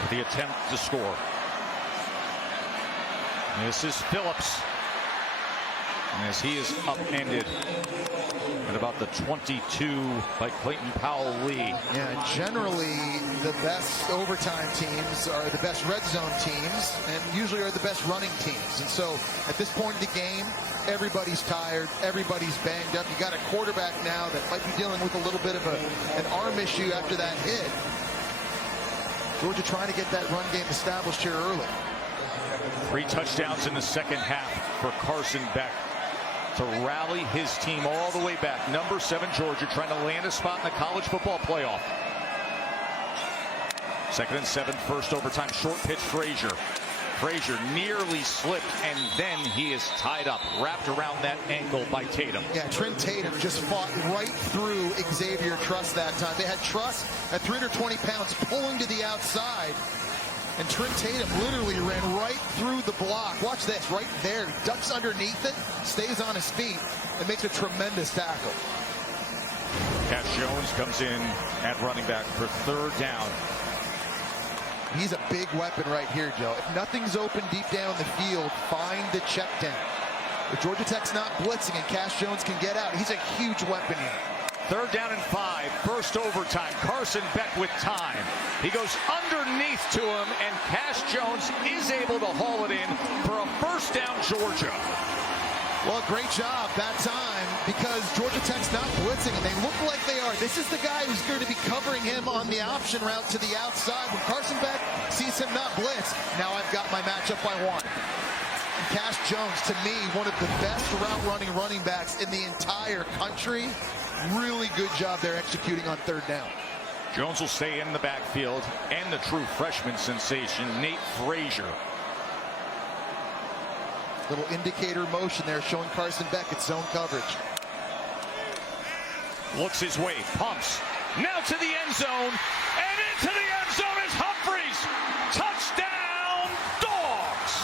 with the attempt to score. This is Phillips, as he is upended at about the 22 by Clayton Powell-Lee. Yeah, generally the best overtime teams are the best red zone teams and usually are the best running teams. And so at this point in the game, everybody's tired, everybody's banged up. You got a quarterback now that might be dealing with a little bit of an arm issue after that hit. Georgia trying to get that run game established here early. 3 touchdowns in the second half for Carson Beck to rally his team all the way back. Number 7 Georgia trying to land a spot in the college football playoff. 2nd and 7, first overtime, short pitch Frazier. Frazier nearly slipped, and then he is tied up, wrapped around that ankle by Tatum. Yeah, Trent Tatum just fought right through Xavier Truss that time. They had Truss at 320 pounds pulling to the outside, and Trent Tatum literally ran right through the block. Watch this, right there. He ducks underneath it, stays on his feet, and makes a tremendous tackle. Cash Jones comes in at running back for 3rd down. He's a big weapon right here, Joe. If nothing's open deep down the field, find the check down. If Georgia Tech's not blitzing and Cash Jones can get out, he's a huge weapon here. 3rd down and 5, first overtime. Carson Beck with time. He goes underneath to him, and Cash Jones is able to haul it in for a first down, Georgia. Well, great job that time because Georgia Tech's not blitzing, and they look like they are. This is the guy who's going to be covering him on the option route to the outside. When Carson Beck sees him not blitz, now I've got my matchup I want. And Cash Jones, to me, one of the best running backs in the entire country. Really good job there executing on 3rd down. Jones will stay in the backfield, and the true freshman sensation, Nate Frazier. Little indicator motion there showing Carson Beck its zone coverage. Looks his way, pumps, now to the end zone, and into the end zone is Humphreys. Touchdown, Dogs!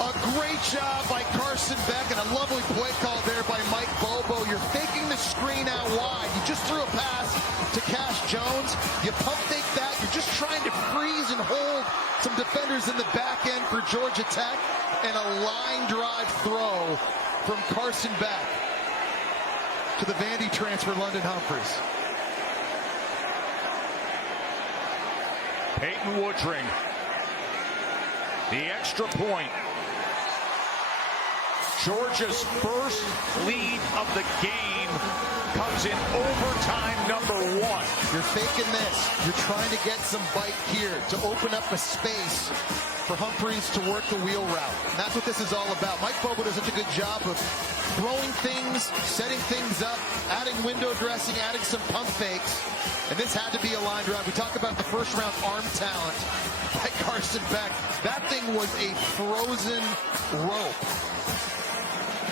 A great job by Carson Beck and a lovely play call there by Mike Bobo. You're faking the screen out wide. You just threw a pass to Cash Jones. You pump fake that. You're just trying to freeze and hold some defenders in the back end for Georgia Tech. And a line drive throw from Carson Beck to the Vandy transfer, London Humphreys. Peyton Woodring, the extra point. Georgia's first lead of the game comes in overtime number 1. You're faking this. You're trying to get some bite here to open up a space for Humphreys to work the wheel route. And that's what this is all about. Mike Bobo does such a good job of throwing things, setting things up, adding window dressing, adding some pump fakes. And this had to be a line drive. We talk about the first round arm talent by Carson Beck. That thing was a frozen rope.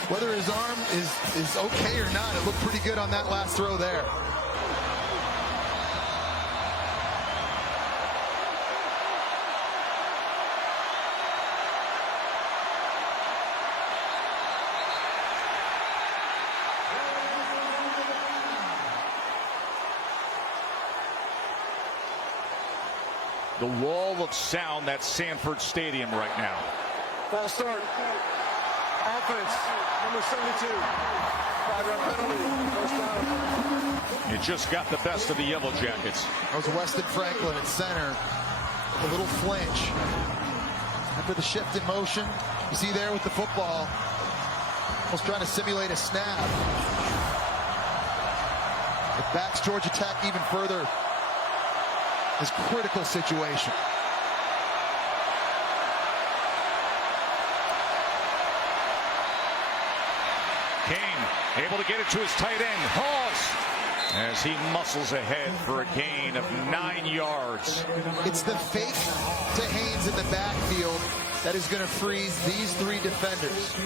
Whether his arm is okay or not, it looked pretty good on that last throw there. The wall of sound, that's Sanford Stadium right now. False start. Offense, number 72. 5-yard penalty. First down. It just got the best of the Yellow Jackets. That was Weston Franklin at center. A little flinch. After the shift in motion, you see there with the football, almost trying to simulate a snap. It backs Georgia Tech even further. This critical situation. Kane able to get it to his tight end, Hawes, as he muscles ahead for a gain of 9 yards. It's the fake to Haynes in the backfield that is going to freeze these 3 defenders.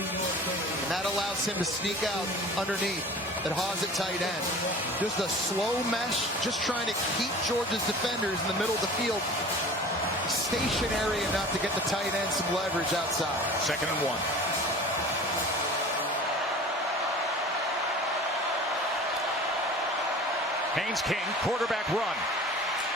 And that allows him to sneak out underneath at Hawes at tight end. Just a slow mesh, just trying to keep Georgia's defenders in the middle of the field stationary enough to get the tight end some leverage outside. 2nd and 1. Haynes King, quarterback run.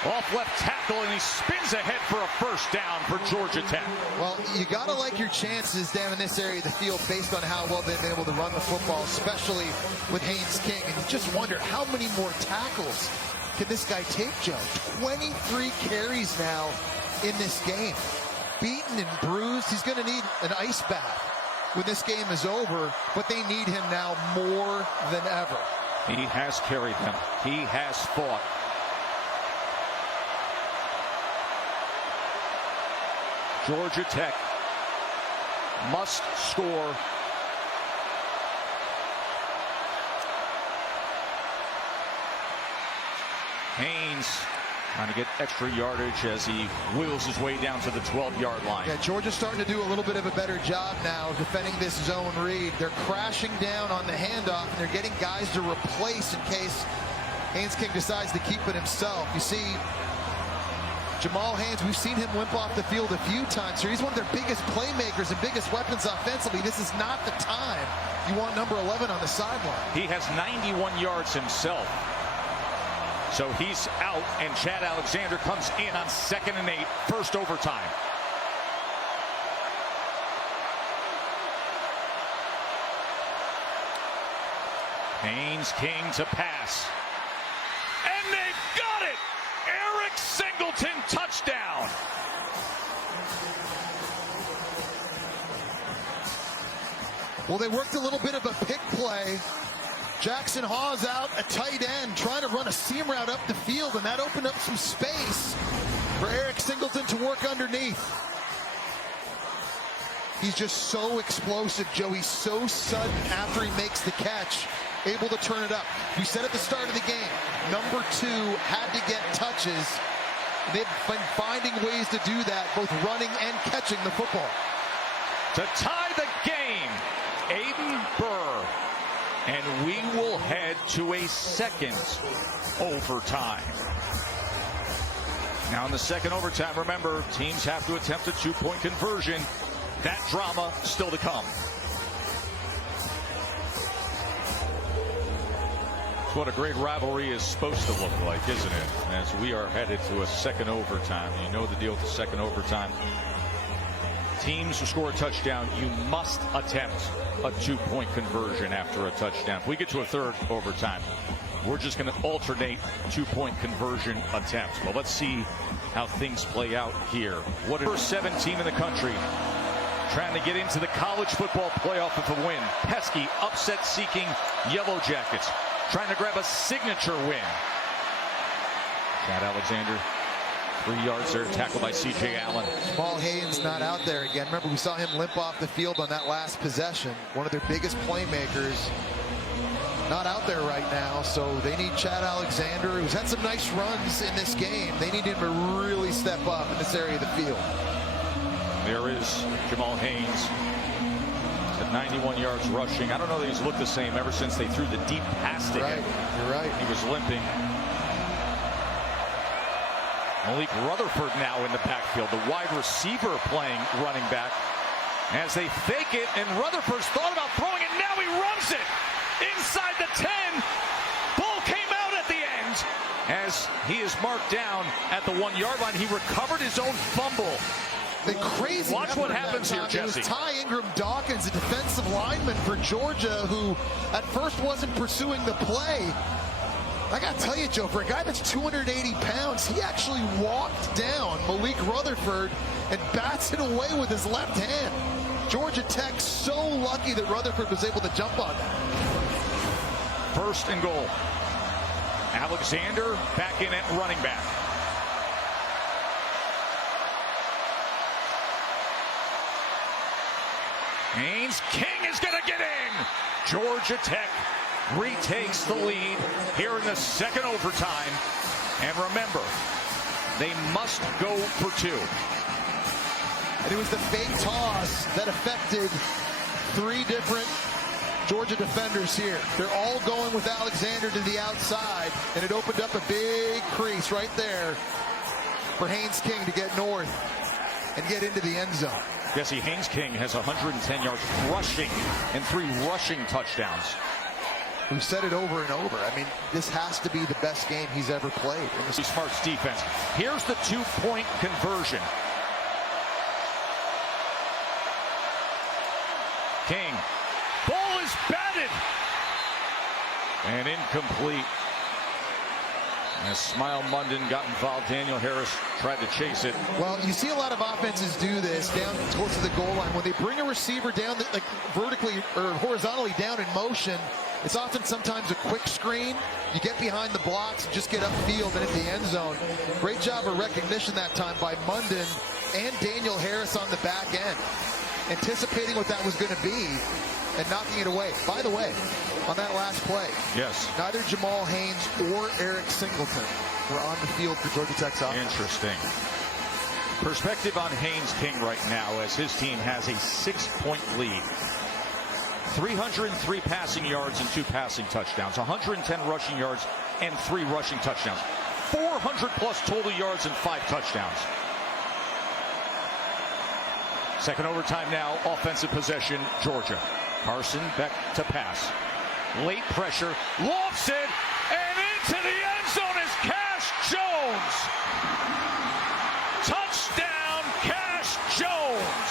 Off left tackle, and he spins ahead for a first down for Georgia Tech. Well, you got to like your chances down in this area of the field based on how well they've been able to run the football, especially with Haynes King. And you just wonder how many more tackles can this guy take, Joe? 23 carries now in this game. Beaten and bruised. He's going to need an ice bath when this game is over, but they need him now more than ever. He has carried them. He has fought. Georgia Tech must score. Haynes trying to get extra yardage as he wheels his way down to the 12-yard line. Yeah, Georgia's starting to do a little bit of a better job now of defending this zone read. They're crashing down on the handoff, and they're getting guys to replace in case Haynes King decides to keep it himself. You see, Jamal Haynes, we've seen him limp off the field a few times here. He's one of their biggest playmakers and biggest weapons offensively. This is not the time you want number 11 on the sideline. He has 91 yards himself. So he's out, and Chad Alexander comes in on 2nd and 8, first overtime. Haynes King to pass. And they've got it! Eric Singleton, touchdown! Well, they worked a little bit of a pick play. Jackson Hawes out, a tight end, trying to run a seam route up the field, and that opened up some space for Eric Singleton to work underneath. He's just so explosive, Joe. He's so sudden after he makes the catch, able to turn it up. We said at the start of the game, number 2 had to get touches. They've been finding ways to do that, both running and catching the football. To tie the game, Aiden Burr. And we will head to a 2nd overtime. Now in the 2nd overtime, remember, teams have to attempt a 2-point conversion. That drama still to come. It's what a great rivalry is supposed to look like, isn't it? As we are headed to a 2nd overtime. You know the deal with the 2nd overtime. Teams who score a touchdown, you must attempt a 2-point conversion after a touchdown. If we get to a 3rd overtime, we're just going to alternate 2-point conversion attempts. Well, let's see how things play out here. What is 17 in the country trying to get into the college football playoff with a win. Pesky upset-seeking Yellow Jackets trying to grab a signature win. Chad Alexander, 3 yards there, tackled by C.J. Allen. Jamal Haynes not out there again. Remember, we saw him limp off the field on that last possession. One of their biggest playmakers not out there right now, so they need Chad Alexander, who's had some nice runs in this game. They need him to really step up in this area of the field. There is Jamal Haynes at 91 yards rushing. I don't know that he's looked the same ever since they threw the deep pass to him. You're right. He was limping. Malik Rutherford now in the backfield, the wide receiver playing running back as they fake it, and Rutherford's thought about throwing it. Now he runs it inside the 10. Ball came out at the end as he is marked down at the 1-yard line. He recovered his own fumble. The crazy. Watch what happens here, Jesse. It was Ty Ingram Dawkins, a defensive lineman for Georgia, who at first wasn't pursuing the play. I got to tell you, Joe, for a guy that's 280 pounds, he actually walked down Malik Rutherford and bats it away with his left hand. Georgia Tech so lucky that Rutherford was able to jump on that. 1st and goal. Alexander back in at running back. Haynes King is going to get in. Georgia Tech retakes the lead here in the 2nd overtime. And remember, they must go for 2. And it was the fake toss that affected 3 different Georgia defenders here. They're all going with Alexander to the outside, and it opened up a big crease right there for Haynes King to get north. and get into the end zone. Jesse Haynes-King has 110 yards rushing and 3 rushing touchdowns. We've said it over and over. I mean, this has to be the best game he's ever played. Smart's defense. Here's the 2-point conversion. King. Ball is batted. And incomplete. As Smile Munden got involved, Daniel Harris tried to chase it. Well, you see a lot of offenses do this down close to the goal line. When they bring a receiver down, like vertically or horizontally down in motion, it's often sometimes a quick screen. You get behind the blocks and just get upfield and into the end zone. Great job of recognition that time by Munden and Daniel Harris on the back end, anticipating what that was going to be and knocking it away. By the way, on that last play, yes, neither Jamal Haynes or Eric Singleton were on the field for Georgia Tech's offense. Interesting. Perspective on Haynes-King right now as his team has a 6-point lead. 303 passing yards and 2 passing touchdowns, 110 rushing yards and 3 rushing touchdowns, 400 plus total yards and 5 touchdowns. Second overtime now, offensive possession, Georgia. Carson Beck to pass. Late pressure, lofts it, and into the end zone is Cash Jones. Touchdown, Cash Jones.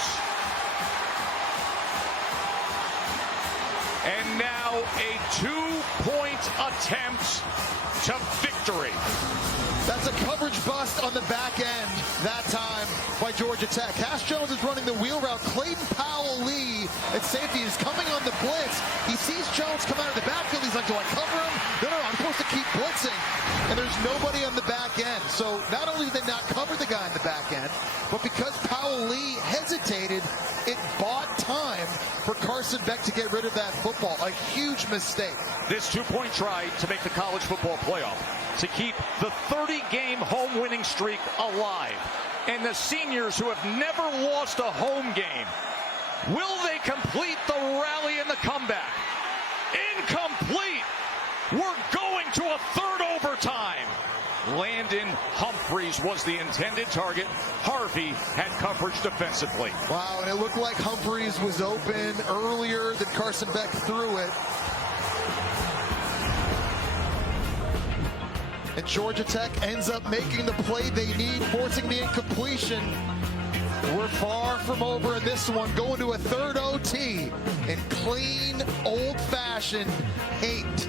And now a 2-point attempt to victory. That's a coverage bust on the back end that time by Georgia Tech. Cash Jones is running the wheel route. Clayton Powell-Lee at safety is coming on the blitz. He sees Jones come out of the backfield. He's like, do I cover him? No, I'm supposed to keep blitzing. And there's nobody on the back end. So not only did they not cover the guy in the back end, but because Powell-Lee hesitated, it bought time for Carson Beck to get rid of that football. A huge mistake. This 2-point try to make the college football playoff, to keep the 30-game home winning streak alive. And the seniors who have never lost a home game, will they complete the rally and the comeback? Incomplete. We're going to a third overtime. Landon Humphreys was the intended target. Harvey had coverage defensively. Wow, and it looked like Humphreys was open earlier than Carson Beck threw it. And Georgia Tech ends up making the play they need, forcing the incompletion. We're far from over in this one, going to a third OT in clean, old-fashioned hate.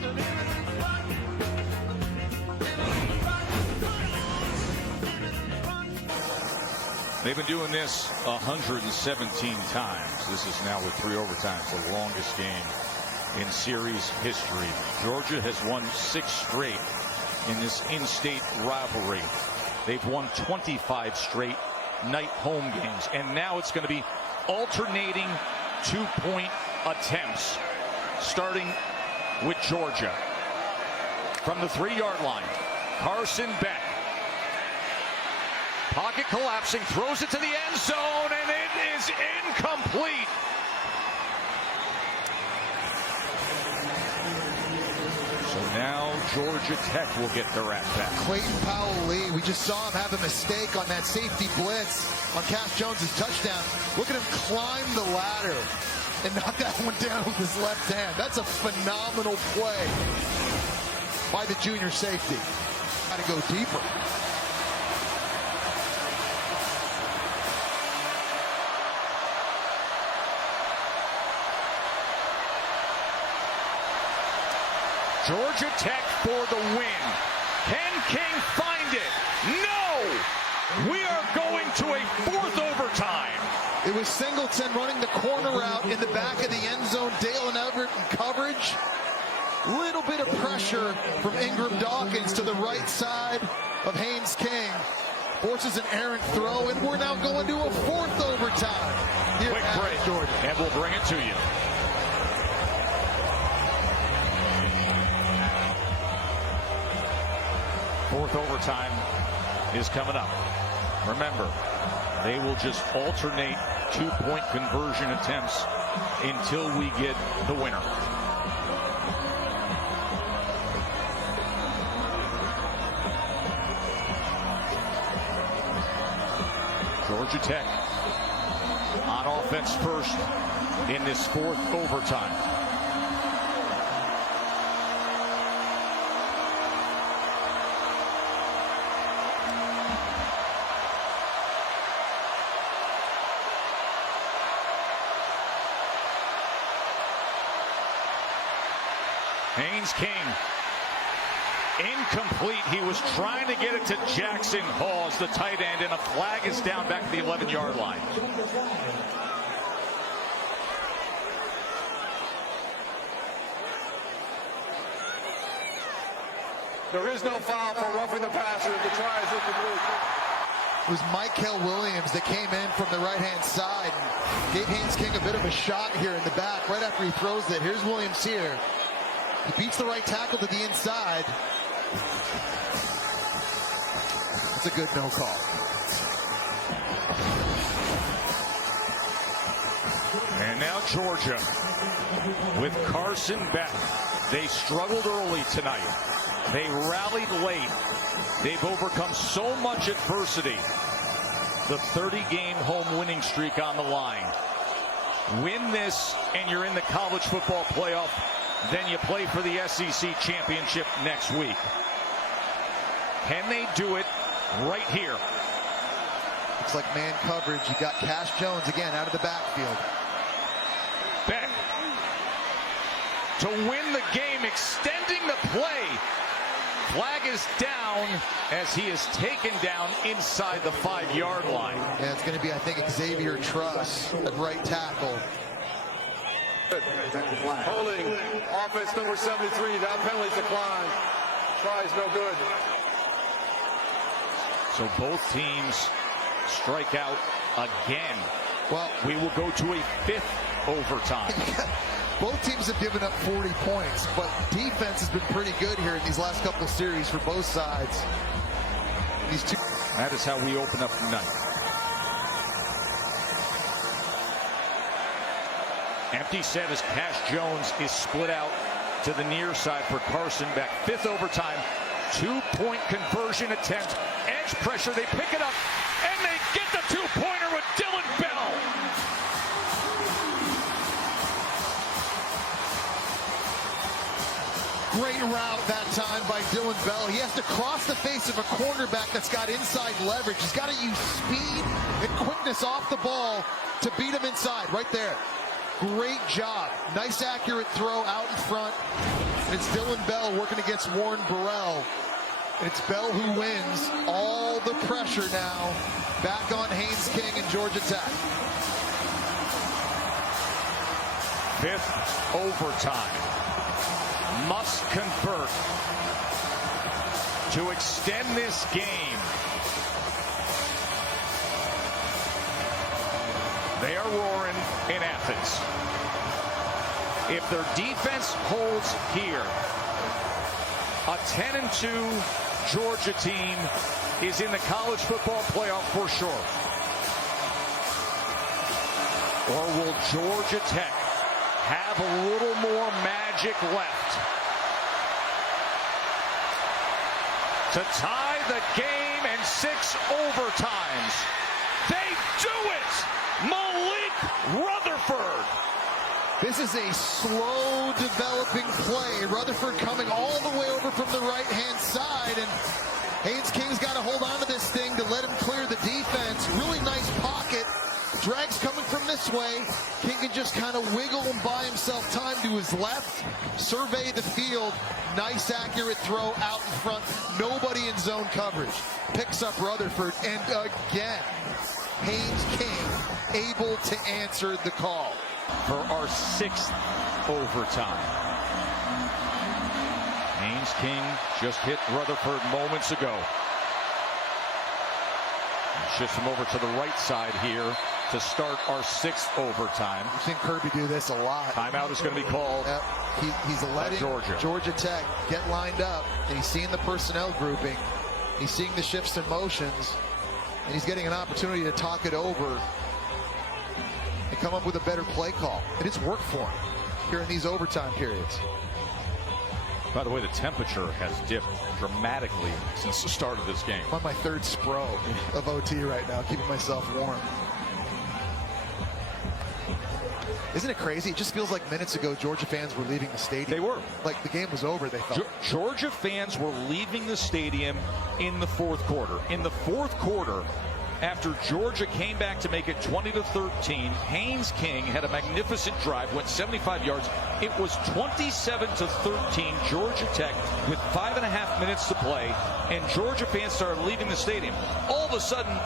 They've been doing this 117 times. This is now with 3 overtimes, the longest game in series history. Georgia has won 6 straight in this in-state rivalry. They've won 25 straight night home games, and now it's going to be alternating 2-point attempts, starting with Georgia. From the 3-yard line, Carson Beck. Pocket collapsing, throws it to the end zone, and it is incomplete. So now Georgia Tech will get their at-bat. Clayton Powell-Lee, we just saw him have a mistake on that safety blitz on Cash Jones' touchdown. Look at him climb the ladder and knock that one down with his left hand. That's a phenomenal play by the junior safety. Got to go deeper. Georgia Tech for the win. Can King find it? No! We are going to a 4th overtime. It was Singleton running the corner route in the back of the end zone. Dalen Everett in coverage. Little bit of pressure from Ingram Dawkins to the right side of Haynes-King. Forces an errant throw, and we're now going to a 4th overtime. Here Quick break, Georgia. And we'll bring it to you. Fourth overtime is coming up. Remember, they will just alternate 2-point conversion attempts until we get the winner. Georgia Tech on offense first in this fourth overtime. Haynes King, incomplete. He was trying to get it to Jackson Hawes, the tight end, and a flag is down back at the 11-yard line. There is no foul for roughing the passer. The try is incomplete. It was Michael Williams that came in from the right-hand side and gave Haynes King a bit of a shot here in the back right after he throws it. Here's Williams here. He beats the right tackle to the inside. It's a good no call. And now Georgia with Carson Beck. They struggled early tonight. They rallied late. They've overcome so much adversity. The 30-game home winning streak on the line. Win this and you're in the college football playoff. Then you play for the SEC championship next week. Can they do it right here? Looks like man coverage. You got Cash Jones again out of the backfield. Beck to win the game, extending the play. Flag is down as he is taken down inside the 5-yard line. Yeah, it's going to be, I think, Xavier Truss at right tackle. Holding offense number 73. That penalty's declined. Try is no good. So both teams strike out again. Well, we will go to a 5th overtime. Both teams have given up 40 points, but defense has been pretty good here in these last couple of series for both sides. These two. That is how we open up the night. Empty set as Cash Jones is split out to the near side for Carson Beck. 5th overtime, 2-point conversion attempt. Edge pressure, they pick it up, and they get the 2-pointer with Dillon Bell. Great route that time by Dillon Bell. He has to cross the face of a cornerback that's got inside leverage. He's got to use speed and quickness off the ball to beat him inside, right there. Great job. Nice accurate throw out in front. And it's Dillon Bell working against Warren Burrell. And it's Bell who wins. All the pressure now back on Haynes King and Georgia Tech. 5th overtime. Must convert to extend this game. They are roaring in Athens. If their defense holds here, a 10-2 Georgia team is in the college football playoff for sure. Or will Georgia Tech have a little more magic left to tie the game and 6 overtimes? They do it! Malik Rutherford. This is a slow developing play. Rutherford coming all the way over from the right-hand side, and Haynes King's got to hold on to this thing to let him clear the defense. Really nice pocket. Drag's coming from this way. King can just kind of wiggle and buy himself time to his left. Survey the field. Nice accurate throw out in front. Nobody in zone coverage. Picks up Rutherford, and again, Haynes King able to answer the call. For our 6th overtime. Haynes King just hit Rutherford moments ago. Shifts him over to the right side here to start our 6th overtime. I've seen Kirby do this a lot. Timeout is going to be called. He's letting Georgia Tech get lined up, and he's seeing the personnel grouping. He's seeing the shifts and motions, and he's getting an opportunity to talk it over and come up with a better play call. And it's worked for him here in these overtime periods. By the way, the temperature has dipped dramatically since the start of this game. I'm on my 3rd Spro of OT right now, keeping myself warm. Isn't it crazy? It just feels like minutes ago Georgia fans were leaving the stadium. They were. Like the game was over, they felt. Georgia fans were leaving the stadium in the fourth quarter. In the fourth quarter, after Georgia came back to make it 20-13, Haynes King had a magnificent drive, went 75 yards. It was 27-13, Georgia Tech with 5.5 minutes to play, and Georgia fans started leaving the stadium. All of a sudden,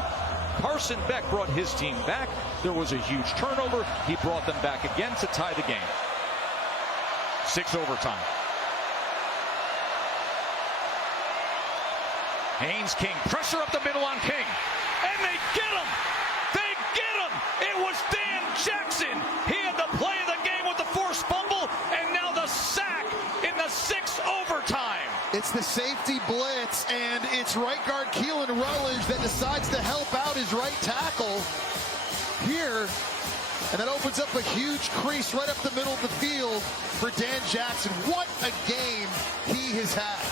Carson Beck brought his team back. There was a huge turnover. He brought them back again to tie the game. 6 overtime. Haynes King, pressure up the middle on King. And they get him! They get him! It was Dan Jackson! He had the play of the game with the forced fumble, and now the sack in the 6th overtime. It's the safety blitz, and it's right guard Keelan Rutledge that decides to help out his right tackle here. And that opens up a huge crease right up the middle of the field for Dan Jackson. What a game he has had.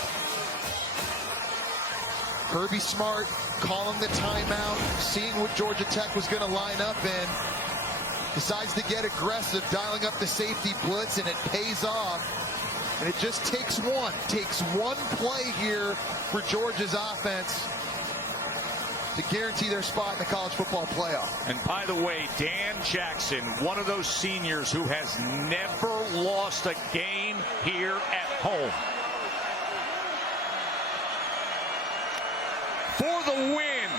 Kirby Smart calling the timeout, seeing what Georgia Tech was going to line up in. Decides to get aggressive, dialing up the safety blitz, and it pays off. And it just takes one play here for Georgia's offense to guarantee their spot in the college football playoff. And by the way, Dan Jackson, one of those seniors who has never lost a game here at home. For the win.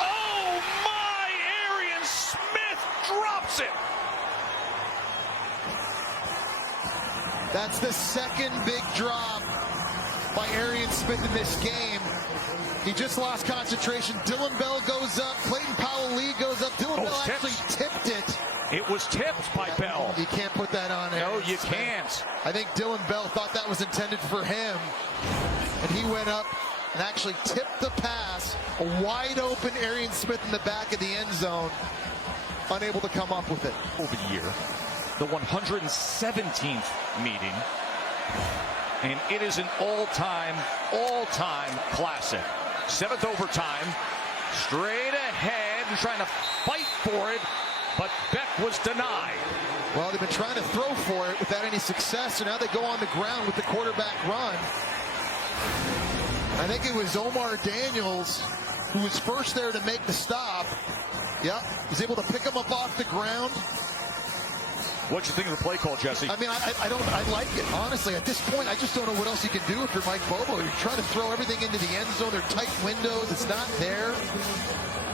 Oh my, Arian Smith drops it. That's the second big drop by Arian Smith in this game. He just lost concentration. Dylan Bell goes up. Clayton Powell-Lee goes up. Dylan Bell actually tipped it. It was tipped by Bell. You can't put that on Arian No, you Smith. can't. I think Dylan Bell thought that was intended for him. And he went up and actually tipped the pass. A wide open Arian Smith in the back of the end zone. Unable to come up with it. Over the year. The 117th meeting, and it is an all-time classic. 7th overtime, straight ahead, and trying to fight for it, but Beck was denied. Well, they've been trying to throw for it without any success, so now they go on the ground with the quarterback run. I think it was Omar Daniels who was first there to make the stop. Yep, he's able to pick him up off the ground. What'd you think of the play call, Jesse? I mean, I like it. Honestly, at this point, I just don't know what else you can do if you're Mike Bobo. You're trying to throw everything into the end zone. They're tight windows. It's not there.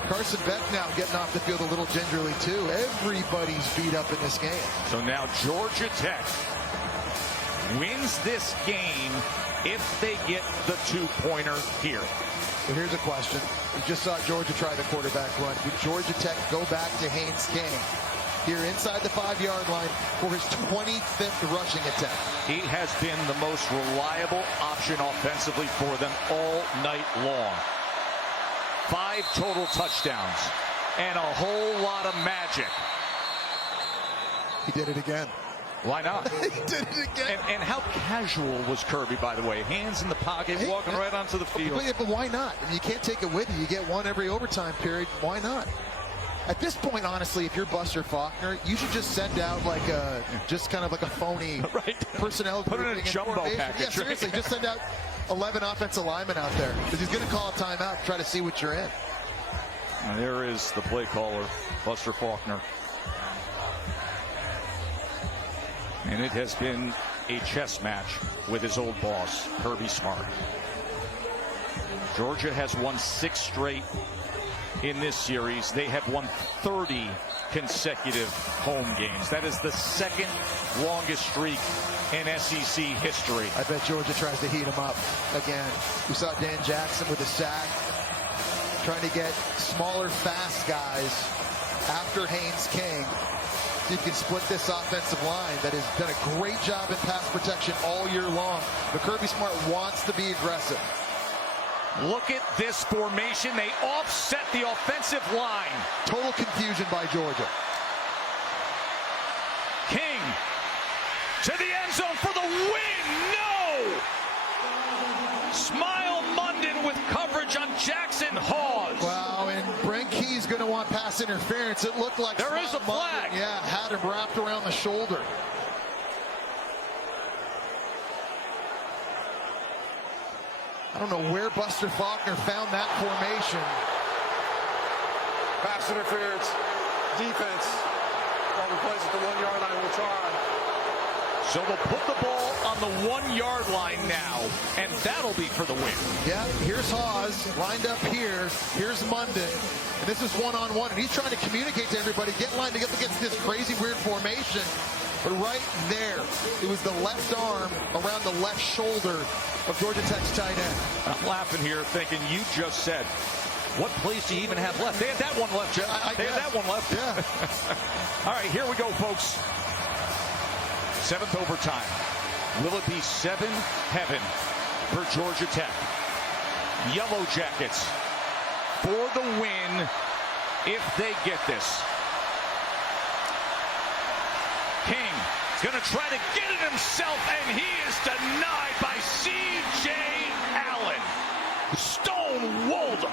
Carson Beck now getting off the field a little gingerly, too. Everybody's beat up in this game. So now Georgia Tech wins this game if they get the two-pointer here. So here's a question. We just saw Georgia try the quarterback run. Would Georgia Tech go back to Haynes King here inside the 5-yard line for his 25th rushing attempt? He has been the most reliable option offensively for them all night long. 5 total touchdowns and a whole lot of magic. He did it again. Why not? He did it again. And how casual was Kirby, by the way? Hands in the pocket, walking right onto the field. But why not? I mean, you can't take it with you. You get one every overtime period. Why not? At this point, honestly, if you're Buster Faulkner, you should just send out like a, just kind of like a phony personnel. Put it in a jumbo package. Yeah, seriously, just send out 11 offensive linemen out there because he's going to call a timeout, try to see what you're in. And there is the play caller, Buster Faulkner. And it has been a chess match with his old boss, Kirby Smart. Georgia has won 6 straight in this series. They have won 30 consecutive home games. That is the second longest streak in SEC history. I bet Georgia tries to heat him up again. We saw Dan Jackson with a sack, trying to get smaller, fast guys after Haynes King. You can split this offensive line that has done a great job in pass protection all year long. But Kirby Smart wants to be aggressive. Look at this formation. They offset the offensive line. Total confusion by Georgia. King to the end zone for the win. No! Smile Munden with coverage on Jackson Hawes. Wow, and Brent Key's was going to want pass interference. It looked like there is a flag. Yeah, had him wrapped around the shoulder. I don't know where Buster Faulkner found that formation. Pass interference. Defense. While we place at the 1 yard line, we'll try. So they'll put the ball on the 1 yard line now, and that'll be for the win. Yeah, here's Haws lined up here. Here's Munden. And this is one-on-one, and he's trying to communicate to everybody, get lined up against this crazy, weird formation. But right there, it was the left arm around the left shoulder of Georgia Tech's tight end. I'm laughing here thinking you just said, what plays do you even have left? They had that one left, Jeff. They had that one left. Yeah. All right, here we go, folks. 7th overtime. Will it be 7 heaven for Georgia Tech? Yellow Jackets for the win if they get this. King is going to try to get it himself, and he is denied by C.J. Allen. Stone-walled him.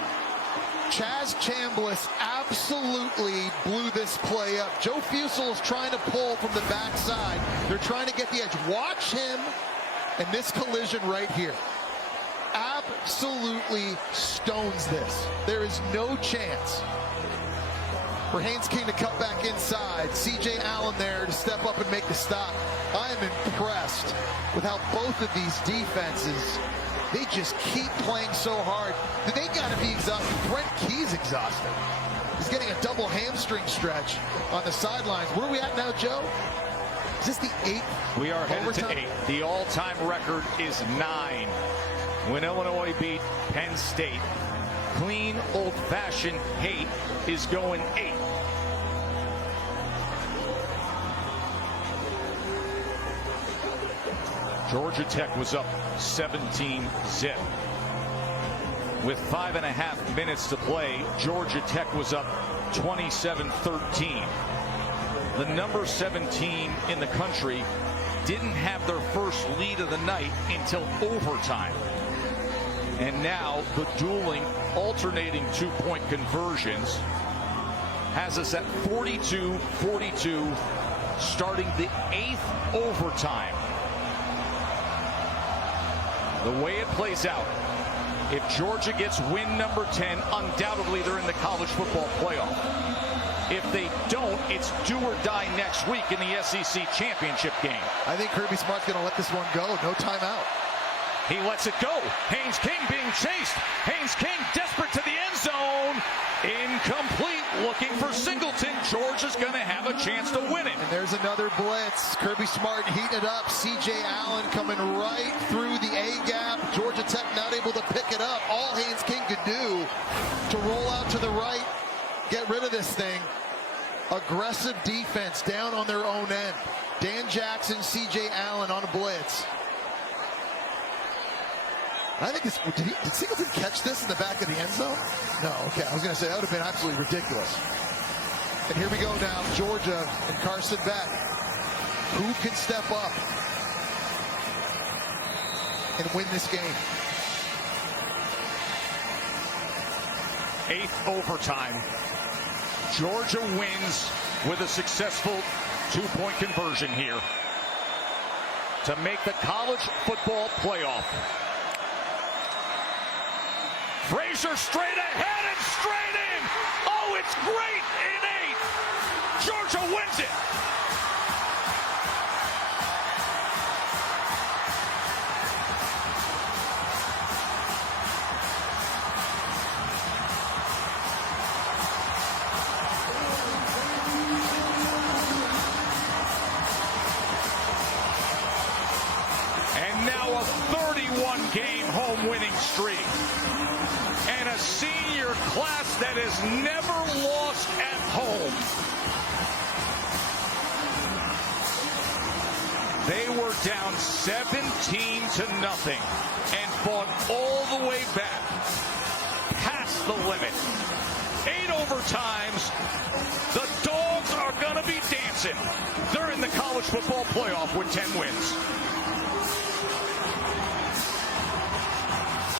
Chaz Chambliss absolutely blew this play up. Joe Fusel is trying to pull from the backside. They're trying to get the edge. Watch him and this collision right here. Absolutely stones this. There is no chance for Haynes King to cut back inside. C.J. Allen there to step up and make the stop. I am impressed with how both of these defenses, they just keep playing so hard. They got to be exhausted. Brent Key's exhausted. He's getting a double hamstring stretch on the sidelines. Where are we at now, Joe? Is this the 8th? We are headed overtime? to 8. The all-time record is 9. When Illinois beat Penn State, clean, old-fashioned hate is going 8. Georgia Tech was up 17-zip. With 5.5 minutes to play, Georgia Tech was up 27-13. The number 17 in the country didn't have their first lead of the night until overtime. And now the dueling, alternating two-point conversions has us at 42-42, starting the 8th overtime. The way it plays out, if Georgia gets win number 10, undoubtedly they're in the college football playoff. If they don't, it's do or die next week in the SEC championship game. I think Kirby Smart's going to let this one go. No timeout. He lets it go. Haynes King being chased. Haynes King desperate to the end zone. Incomplete, looking for Singleton. Georgia's going to have a chance to win it. And there's another blitz. Kirby Smart heating it up. C.J. Allen coming right through the A-gap. Georgia Tech not able to pick it up. All Haynes King could do to roll out to the right, get rid of this thing. Aggressive defense down on their own end. Dan Jackson, C.J. Allen on a blitz. I think this, did Singleton catch this in the back of the end zone? No, okay. I was going to say that would have been absolutely ridiculous. And here we go now, Georgia and Carson Beck. Who can step up and win this game? 8th overtime. Georgia wins with a successful two-point conversion here to make the college football playoff. Frazier straight ahead and straight in. Oh, it's great in 8. Georgia wins it. And now a 31-game home winning streak. And a senior class that has never lost at home. They were down 17-0 and fought all the way back, past the limit. 8 overtimes. The Dogs are going to be dancing. They're in the college football playoff with 10 wins.